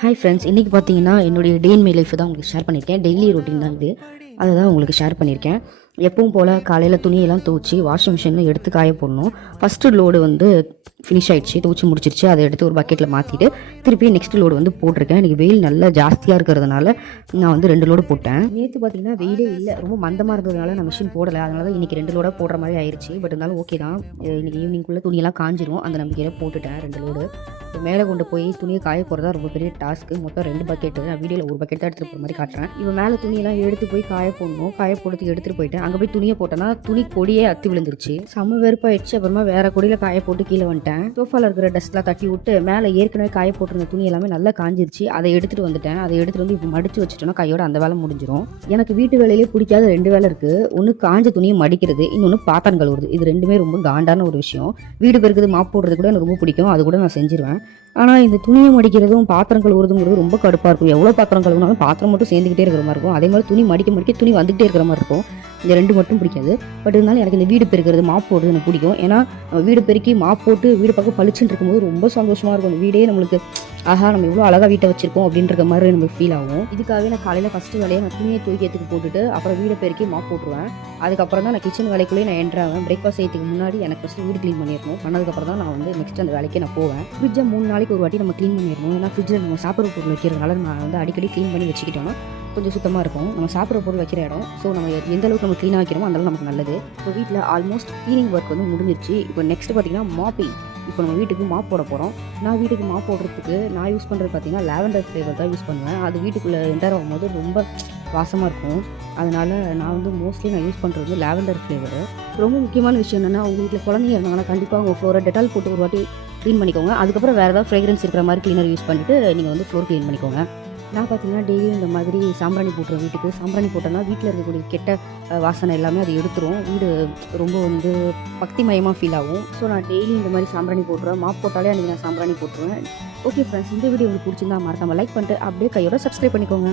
Hi friends, இன்றைக்கி பார்த்தீங்கன்னா என்னுடைய டே இன் மை லைஃப் தான் உங்களுக்கு ஷேர் பண்ணியிருக்கேன். டெய்லி ரொட்டீன் தான் இது. அதை தான் உங்களுக்கு ஷேர் பண்ணியிருக்கேன். எப்பவும் போல் காலையில் துணியெல்லாம் துவச்சி வாஷிங் மிஷினில் எடுத்து காய போடணும். ஃபஸ்ட்டு லோடு வந்து ஃபினிஷ் ஆகிடுச்சு, துவச்சி முடிச்சிருச்சு. அதை எடுத்து ஒரு பக்கெட்டில் மாற்றிட்டு திருப்பி நெக்ஸ்ட் லோடு வந்து போட்டிருக்கேன். இன்றைக்கி வெயில் நல்லா ஜாஸ்தியாக இருக்கிறதுனால நான் வந்து 2 லோடு போட்டேன். நேற்று பார்த்தீங்கன்னா வெயிலே இல்லை, ரொம்ப மந்தமாக இருந்ததுனால நான் மிஷின் போடலை. அதனால தான் இன்றைக்கி 2 லோடாக போடுற மாதிரி ஆயிடுச்சு. பட் இருந்தாலும் ஓகே தான், இன்றைக்கி ஈவினிங்குள்ளே துணியெல்லாம் காஞ்சிரும். அந்த நம்பிக்கையில் போட்டுட்டேன் 2 லோடு. மேலே கொண்டு போய் துணியை காய போகிறதா ரொம்ப பெரிய டாஸ்க்கு. மொத்தம் 2 பக்கெட்டு. நான் வீடியோவில் ஒரு பக்கெட் தான் எடுத்துகிட்டு போகிற மாதிரி காட்டுறேன். இவன் மேலே துணியெல்லாம் எடுத்து போய் காய போடணும். காய போடுறதுக்கு எடுத்துகிட்டு போயிட்டேன். அங்கே போய் துணியை போட்டேன்னா துணி கொடியே அத்தி விழுந்துருச்சு. செம்ம வெறுப்பாயிடுச்சு. அப்புறமா வேற கொடியில் காய போட்டு கீழே வந்துட்டேன். சோஃபாவில் இருக்கிற டஸ்ட்லாம் தட்டி விட்டு மேலே ஏற்கனவே காய போட்டிருந்த துணி எல்லாமே நல்லா காஞ்சிருச்சு. அதை எடுத்துகிட்டு வந்துட்டேன். அதை எடுத்துகிட்டு வந்து இப்போ மடித்து வச்சுட்டோன்னா கையோட அந்த வேலை முடிஞ்சிடும். எனக்கு வீட்டு வேலையிலே பிடிக்காத 2 வேலை இருக்குது. ஒன்று காஞ்ச துணியை மடிக்கிறது, இன்னொன்று பாத்திரம் கழுவுறது. இது 2மே ரொம்ப காண்டான ஒரு விஷயம். வீடு பெருக்குது, மாப் போடுறது கூட எனக்கு ரொம்ப பிடிக்கும். அது கூட நான் செஞ்சிருவேன். ஆனால் இந்த துணியை மடிக்கிறதும் பாத்திரம் கழுவுறதுங்கிறது ரொம்ப கடுப்பாக இருக்கும். எவ்வளோ பாத்திரம் கழுவுனாலும் பாத்திரம் மட்டும் சேர்ந்துக்கிட்டே இருக்கிற மாதிரி இருக்கும். அதே மாதிரி துணி மடிக்க துணி வந்துகிட்டே இருக்கிற மாதிரி இருக்கும். இந்த 2 மட்டும் பிடிக்காது. பட் இருந்தாலும் எனக்கு இந்த வீடு பெருக்கிறது, மாப் போடுறது எனக்கு பிடிக்கும். ஏன்னா வீடு பெருக்கி மாப் போட்டு வீடு பக்கம் பளிச்சுன்னு இருக்கும்போது ரொம்ப சந்தோஷமாக இருக்கும். அந்த வீடே நம்மளுக்கு ஆஹா, நம்ம இவ்வளோ அழகாக வீட்டை வச்சிருக்கோம் அப்படின்ற மாதிரி நமக்கு ஃபீல் ஆகும். இதுக்காகவே நான் காலையில் ஃபஸ்ட்டு வேலையை நான் துணியை தூக்கியத்துக்கு போட்டுட்டு அப்புறம் வீடை பெருக்கி மாப் போட்டுருவேன். அதுக்கப்புறம் தான் நான் கிச்சன் வேலைக்குள்ளேயே நான் என்ட்ராவேன். பிரேக்ஃபாஸ்ட் செய்யறதுக்கு முன்னாடி எனக்கு ஃபஸ்ட்டு வீடு க்ளீன் பண்ணிடணும். பண்ணதுக்கப்புறம் தான் நான் வந்து நெக்ஸ்ட் அந்த வேலைக்கு நான் போவேன். ஃப்ரிட்ஜை 3 நாளைக்கு ஒரு வாட்டி நம்ம க்ளீன் பண்ணிடணும். ஏன்னா ஃப்ரிட்ஜில் நம்ம சாப்பிட்ற பொருள் வைக்கிறதுனால நான் வந்து அடிக்கடி க்ளீன் பண்ணி வச்சுக்கிட்டோம்னா கொஞ்சம் சுத்தமாக இருக்கும். நம்ம சாப்பிட்ற பொருள் வைக்கிற இடம். ஸோ நம்ம எந்த அளவுக்கு நம்ம க்ளீனாக வைக்கிறோமோ அந்தளவுக்கு நமக்கு நல்லது. இப்போ வீட்டில் ஆல்மோஸ்ட் க்ளீனிங் ஒர்க் வந்து முடிஞ்சிருச்சு. இப்போ நெக்ஸ்ட் பார்த்தீங்கன்னா மாப்பிங். இப்போ நம்ம வீட்டுக்கு மாப் போட போகிறோம். நான் வீட்டுக்கு மாப் போடுறதுக்கு நான் யூஸ் பண்ணுறது பார்த்தீங்கன்னா லாவெண்டர் ஃப்ளேவர் தான் யூஸ் பண்ணுவேன். அது வீட்டுக்குள்ளே என்டர் ஆகும்போது ரொம்ப வாசமாக இருக்கும். அதனால் நான் வந்து மோஸ்ட்லி நான் யூஸ் பண்ணுறது வந்து லாவெண்டர் ஃப்ளேவரு. ரொம்ப முக்கியமான விஷயம் என்னென்னா, உங்கள் வீட்டில் குழந்தைங்க இருந்தாங்கன்னா கண்டிப்பாக உங்கள் ஃப்ளோரை டெட்டால் போட்டு ஒரு வாட்டி க்ளீன் பண்ணிக்கோங்க. அதுக்கப்புறம் வேறு ஏதாவது ஃப்ரேக்ரன்ஸ் இருக்கிற மாதிரி க்ளீனர் யூஸ் பண்ணிவிட்டு நீங்கள் வந்து ஃப்ளோர் க்ளீன் பண்ணிக்கோங்க. நான் பார்த்தீங்கன்னா டெய்லியும் இந்த மாதிரி சாம்பிராணி போட்டுருவேன். வீட்டுக்கு சாம்பிராணி போட்டோன்னா வீட்டில் இருக்கக்கூடிய கெட்ட வாசனை எல்லாமே அது எடுத்துரும். வீடு ரொம்ப வந்து பக்திமயமாக ஃபீல் ஆகும். ஸோ நான் டெய்லியும் இந்த மாதிரி சாம்பிராணி போட்டுருவேன். மாப் போட்டாலே அன்றைக்கி நான் சாம்பிராணி போட்டுருவேன். ஓகே ஃப்ரெண்ட்ஸ், இந்த வீடியோ உங்களுக்கு பிடிச்சிருந்தா மறக்காமல் லைக் பண்ணிட்டு அப்படியே கையோட சப்ஸ்கிரைப் பண்ணிக்கோங்க.